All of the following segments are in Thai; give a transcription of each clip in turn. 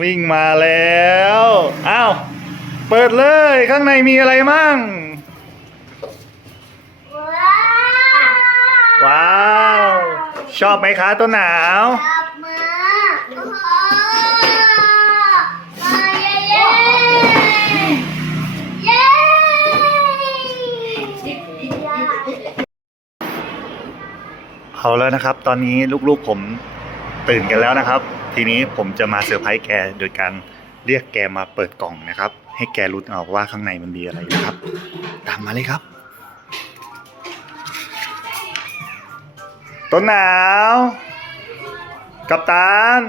วิ่งมาแล้วอ้าวเปิดเลยข้างในมีอะไรมั่ง ว้าวว้าว ชอบไหมคะต้นหนาว จับมือโอ้โหมาเย้เย้เย้เอาแล้วนะครับ ตอนนี้ลูกๆผมตื่นกันแล้วนะครับ ทีนี้ผมจะมาเซอร์ไพรส์แกโดยการเรียกแกมาเปิดกล่องนะครับ ให้แกรู้เอาว่าข้างในมันมีอะไรนะครับ ตามมาเลยครับ ต้นหนาว กับตาล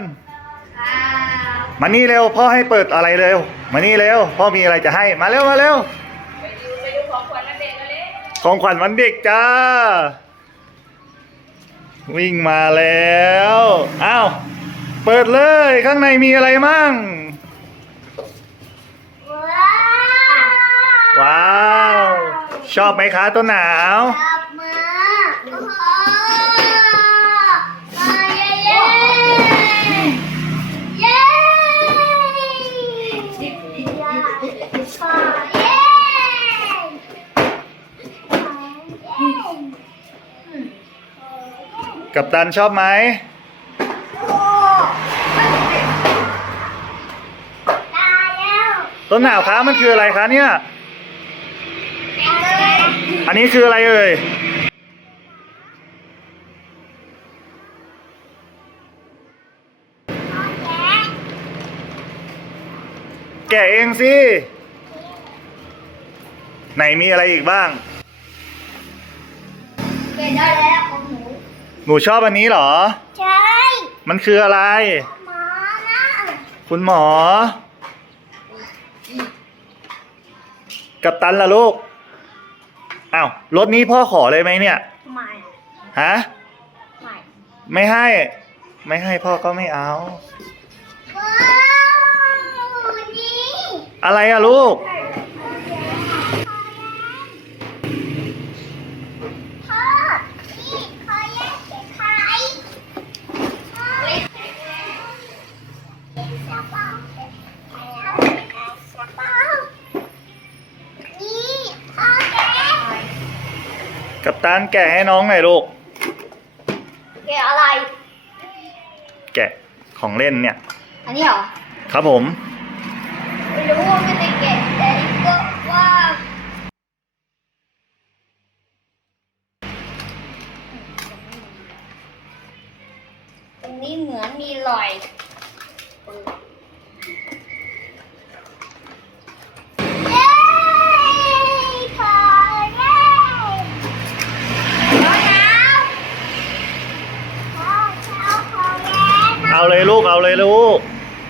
มานี่เร็วพ่อให้เปิดอะไรเร็ว มานี่เร็วพ่อมีอะไรจะให้มาเร็วมาเร็วไปดูไปดูของขวัญวันเด็กกันเลยของขวัญวันเด็กจ้า วิ่งมาแล้ว อ้าว เปิดเลยข้างในมีอะไรมั่ง ว้าวว้าวชอบไหมคะต้นหนาวจับมือโอ้โหมาเย้เย้เย้เย้กับตันชอบไหม ต้นหนาวคะมันคืออะไรคะเนี่ย อันนี้คืออะไรเอ่ย แกะเองสิ ไหนมีอะไรอีกบ้างเก็บได้แล้วของหนู หนูชอบอันนี้เหรอ ใช่ มันคืออะไร หมานะ คุณหมอ กับตันล่ะลูกอ้าวรถนี้พ่อขอเลยไหมเนี่ย ไม่ฮะไม่ไม่ให้ ไม่ให้พ่อก็ไม่เอา ว้าวนี่อะไรอะลูกพ่อนี่ขอแยกเก็บไข่พ่อเก็บกระเป๋าเก็บไข่เอาไปในกระเป๋านี่พ่อแกะ กับตันแกะให้น้องหน่อยลูก แกะอะไร แกะของเล่นเนี่ย อันนี้เหรอ ครับผม ไม่รู้ว่าไม่ได้แกะแต่ก็ว่าตรงนี้เหมือนมีรอยเเอาเลยลูก เอาเลยลูก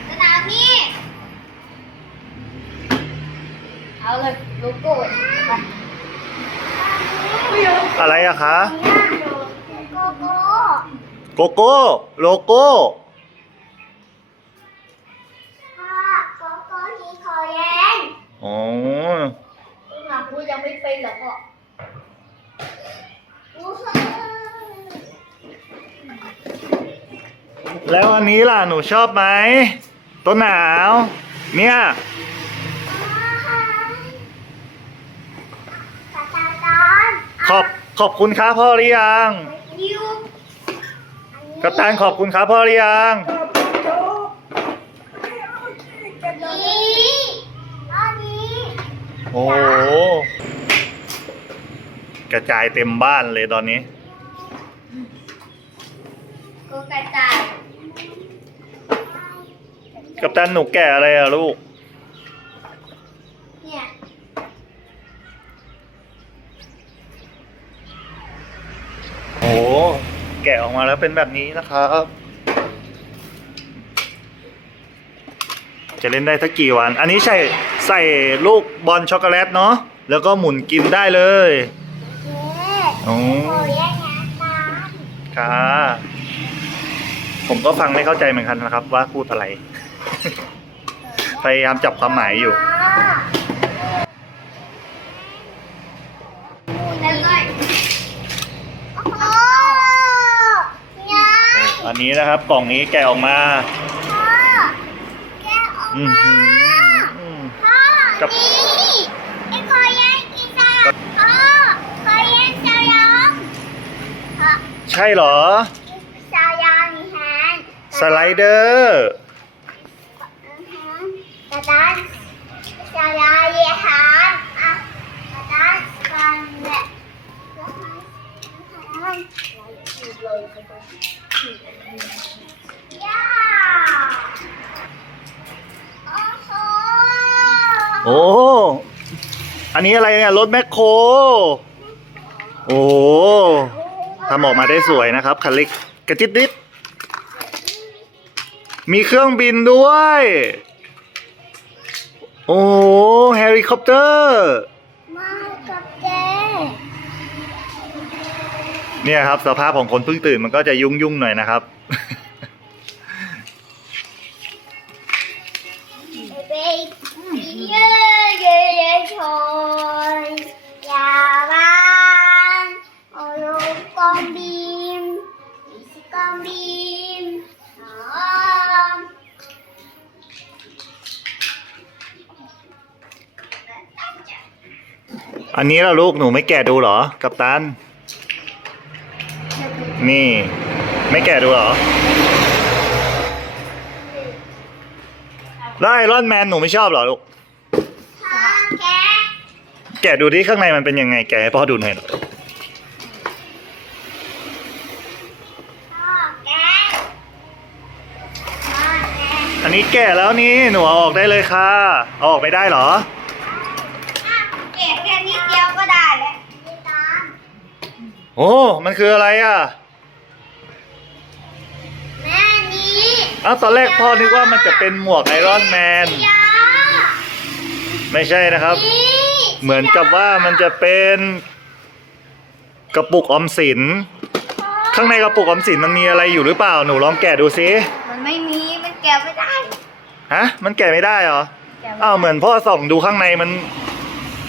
สนามนี่ เอาเลยโลโก้ไปอะไรอะคะ โกโก้โกโก้ โลโก้ พ่อโกโก้ที่คอแยนอ๋อหลังพูดยังไม่เป็นเหรอพ่ออู้ แล้วอันนี้ล่ะหนูชอบไหมต้นหนาว เนี่ยตาตาตอนขอบขอบคุณครับพ่อหรือยังยูกับตันขอบคุณครับพ่อหรือยังนี่อันนี้โอ้โหกระจายเต็มบ้านเลยตอนนี้ กูกระจาย กับตันหนูแก่อะไรอะลูก เนี่ยโอ้โหแกะออกมาแล้วเป็นแบบนี้นะครับ จะเล่นได้สักกี่วัน อันนี้ใส่ใส่ลูกบอลช็อกโกแลตเนาะแล้วก็หมุนกินได้เลยเย้โอ้โอ้ยงานตามค่ะผมก็ฟังไม่เข้าใจเหมือนกันนะครับว่าพูดอะไร พยายามจับความหมายอยู่แล้วก็โอ้โหยายอันนี้นะครับกล่องนี้แกะออกมาพ่อแกอือหือพ่อกับนี่ไอ้คอแย่งกินสลัดพ่อคอแย่งสลัดพ่อใช่เหรอสลัดมีแฮนสไลเดอร์ กระดานสลัดเยฮาอะกระดานกันแหละย่าโอ้โหโอ้ อันนี้อะไรเนี่ยรถแมคโคร โอ้ทำออกมาได้สวยนะครับคันเล็กกระจิดดิดมีเครื่องบินด้วย โอ้เฮลิคอปเตอร์มากับเจ๊เนี่ยครับ สภาพของคนเพิ่งตื่นมันก็จะยุ่งยุ่งๆหน่อยนะครับเบ นนี้ล่ะลูกหนูไม่แกะดูเหรอ กัปตัน นี่ ไม่แกะดูเหรอแล้วไอรอนแมนหนูไม่ชอบเหรอลูกพ่อแกแกะดูที่ข้างในมันเป็นยังไง แกะให้พ่อดูหน่อยพ่อแกพ่อแกอันนี้แกะแล้วนี่ หนูเอาออกได้เลยค่ะเอาออกไม่ได้เหรอ เก็บแค่นิดเดียวก็ได้แหละไม่ตาม โอ้ มันคืออะไรอะ แม่นี้อ้าวตอนแรกพ่อนึกว่ามันจะเป็นหมวกไอรอนแมน ยาไม่ใช่นะครับ นี่เหมือนกับว่ามันจะเป็นกระปุกออมสิน ข้างในกระปุกออมสินมันมีอะไรอยู่หรือเปล่า หนูลองแกะดูซิมันไม่มี มันแกะไม่ได้ ฮะ มันแกะไม่ได้เหรอ แกะไม่ได้ อ้าว เหมือนพ่อส่องดูข้างในมัน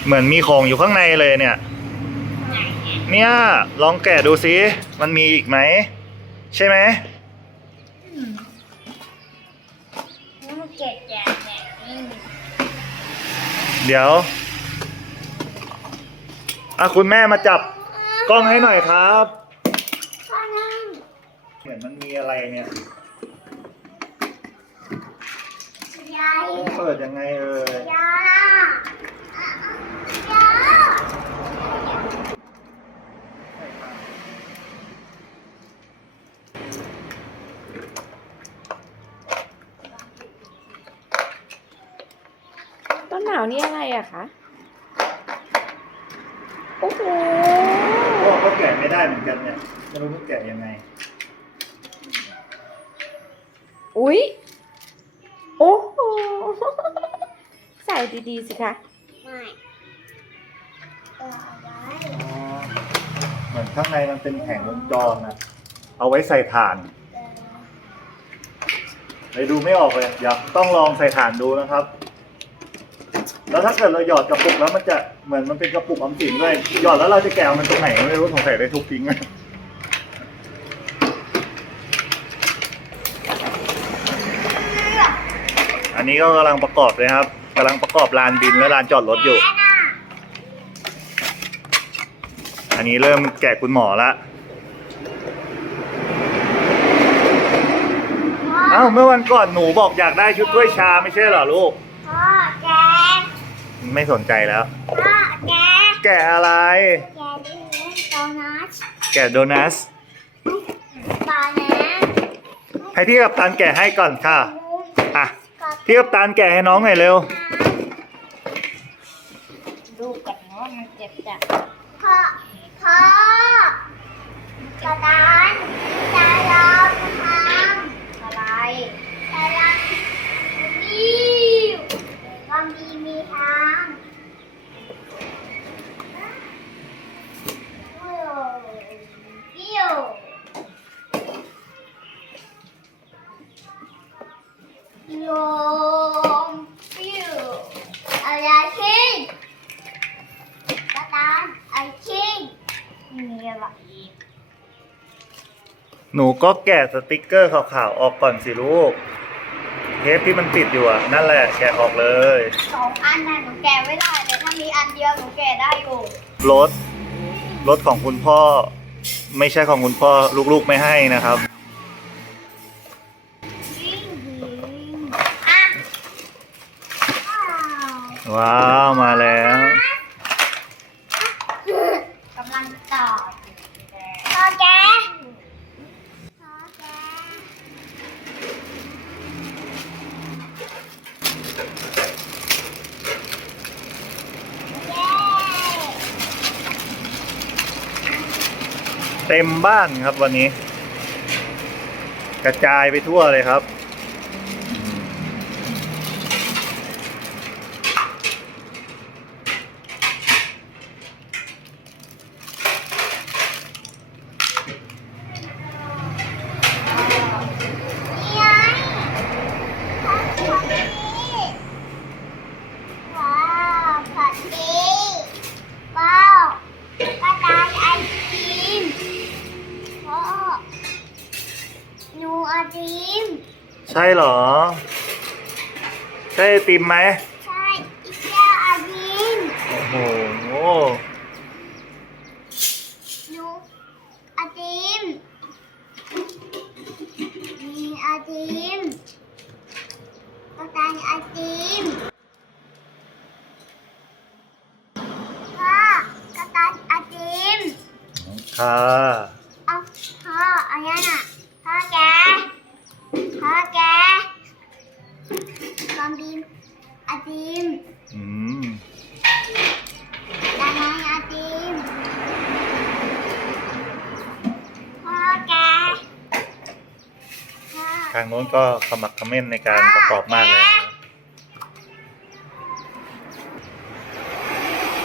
เหมือนมีของอยู่ข้างในเลยเนี่ย เนี่ยลองแกะดูซิมันมีอีกไหม ใช่ไหมมันแกะแกะแกะนี่เดี๋ยวอะคุณแม่มาจับกล้องให้หน่อยครับพ่อนั่งเหมือนมันมีอะไรเนี่ยยายเปิดยังไงเอ่ยยายา ต้ นหนาวนี่อะไรอะคะ โอ้โหพ่อก็แกะไม่ได้เหมือนกันเนี่ยไม่รู้จะแกะยังไง อุ๊ย โอ้โห ใส่ดีๆสิคะ ไม่เอาไว้เหมือนข้างในมันเป็นแผงวงจรนะเอาไว้ใส่ถ่านเลยดูไม่ออกเลยอยากต้องลองใส่ถ่านดูนะครับ แล้วถ้าเกิดเราหยอดกระปุกแล้วมันจะเหมือนมันเป็นกระปุกออมสินด้วยหยอดแล้วเราจะแกะมันตรงไหนไม่รู้สงสัยได้ทุบทิ้งอะอันนี้ก็กำลังประกอบเลยครับกำลังประกอบลานบินและลานจอดรถอยู่ อันนี้เริ่มแกะคุณหมอละอเอ้าเมื่อวันก่อนหนูบอกอยากได้ชุดถ้วยชาไม่ใช่เหรอลูกพ่อแก ไม่สนใจแล้ว พ่อแกแกะอะไร แกดิเล่นโดนัทแกะโดนัทปลาแหนมให้พี่กับตันแกะให้ก่อนค่ะ อะ กับพี่กับตันแกะให้น้องหน่อยเร็ว ดูกันว่ามันเจ็บจังพ่อพ่อกระดาน อะไรขึ้นกระดานไอชิงมีอะไรอีกหนูก็แกะสติกเกอร์ขาวๆออกก่อนสิลูก เทปที่มันติดอยู่อะนั่นแหละแกะออกเลยสองอันน่ะหนูแกะไม่ได้เลยถ้ามีอันเดียวหนูแกะได้อยู่รถรถของคุณพ่อ ไม่ใช่ของคุณพ่อลูกๆไม่ให้นะครับ อะ ว้าวมาแล้วกำลังต่อต่อแกต่อแกเย้เต็มบ้านครับวันนี้ กระจายไปทั่วเลยครับ นี่ไงผัดผัดดีว้าวผัดดีว้าวกระต่ายไอติมพ่อหนูไอติม ใช่เหรอ ใช่ไอ ติมไหมใช่อีกแก้วไอติมโอ้โหหนูไอติมมีไอติมกระต่ายไอติมพ่อกระต่ายไอติม ค่ะ เอาพ่ออันนั้นอะพ่อแกพ่อแก บอมบีมไอติมอืมดานายไอติมพ่อแกพ่อทางโน้นก็ขมักเขม้นในการประกอบมากเลยนะครับ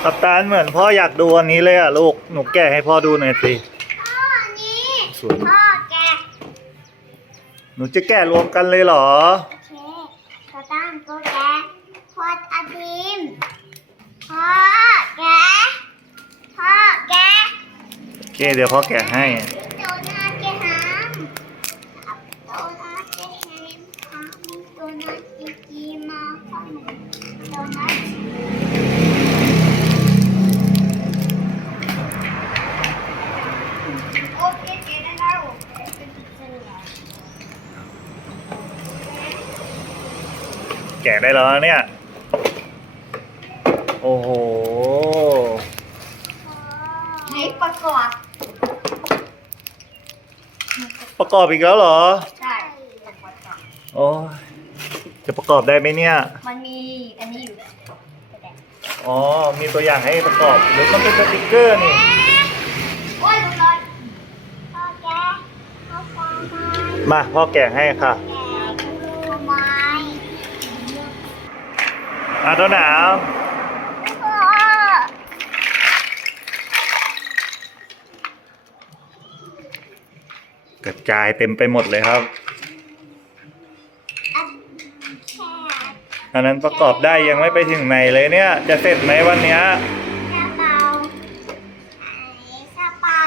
กัปตันเหมือนพ่ออยากดูอันนี้เลยอะลูก หนูแกะให้พ่อดูหน่อยสิ พ่อนี่สวย พ่อแกหนูจะแกะรวมกันเลยเหรอ โอเคกระตั้งตัวแกพ่อดอติมพ่อแกพ่อแกโอเคเดี๋ยวพ่อแกะให้ แกะได้แล้วนะเนี่ย โอ้โห ไหนประกอบประกอบอีกแล้วเหรอ ใช่ประกอบโอ้ยจะประกอบได้ไหมเนี่ย มันมีอันนี้อยู่อ๋อ มีตัวอย่างให้ประกอบหรือมันเป็นสติกเกอร์นี่โอ้ยรู้เลยพ่อแกพ่อแกไม้มา พ่อแกะให้ค่ะ อะต้นหนาวพ่อกระจายเต็มไปหมดเลยครับอันแค่อันนั้นประกอบได้ยังไม่ไปถึงไหนเลยเนี่ย จะเสร็จไหมวันเนี้ยซาเปาไอ้ซาเปา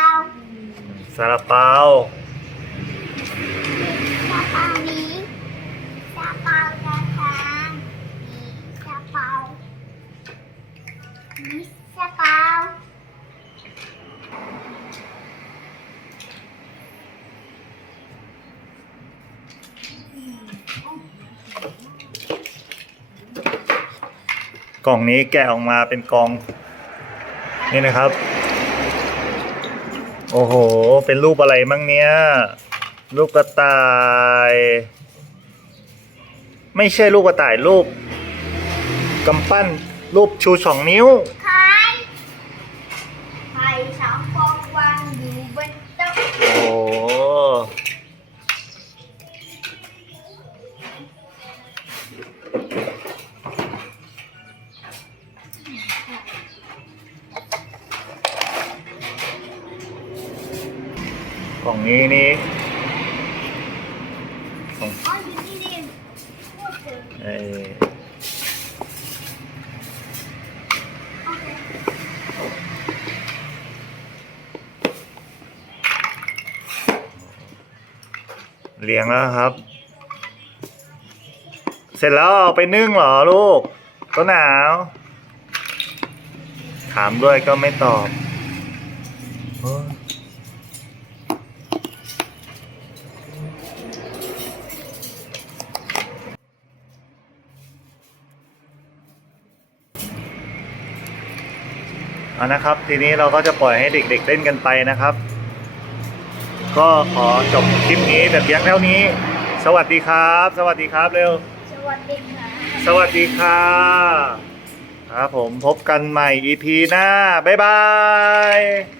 ซาลาเปา ซาเปานี้ซาเปาจะทานนี่ซาเปานี่ซาเปา กล่องนี้แกะออกมาเป็นกล่อง นี่นะครับ โอ้โห เป็นรูปอะไรมั่งเนี้ยรูปกระต่าย ไม่ใช่รูปกระต่ายรูปกำปั้นรูปชูสองนิ้ว นี้นี่ของอ๋ออยู่ที่นี่พูดถึงเออเลี้ยงแล้วครับ เสร็จแล้วเอาไปนึ่งเหรอลูกต้นหนาว ถามด้วยก็ไม่ตอบ เอานะครับ ทีนี้เราก็จะปล่อยให้เด็ก ๆ เล่นกันไปนะครับ ก็ขอจบคลิปนี้แต่เพียงเท่านี้ สวัสดีครับ สวัสดีครับเร็ว สวัสดีค่ะ สวัสดีค่ะครับผมพบกันใหม่ EP หน้า บ๊ายบาย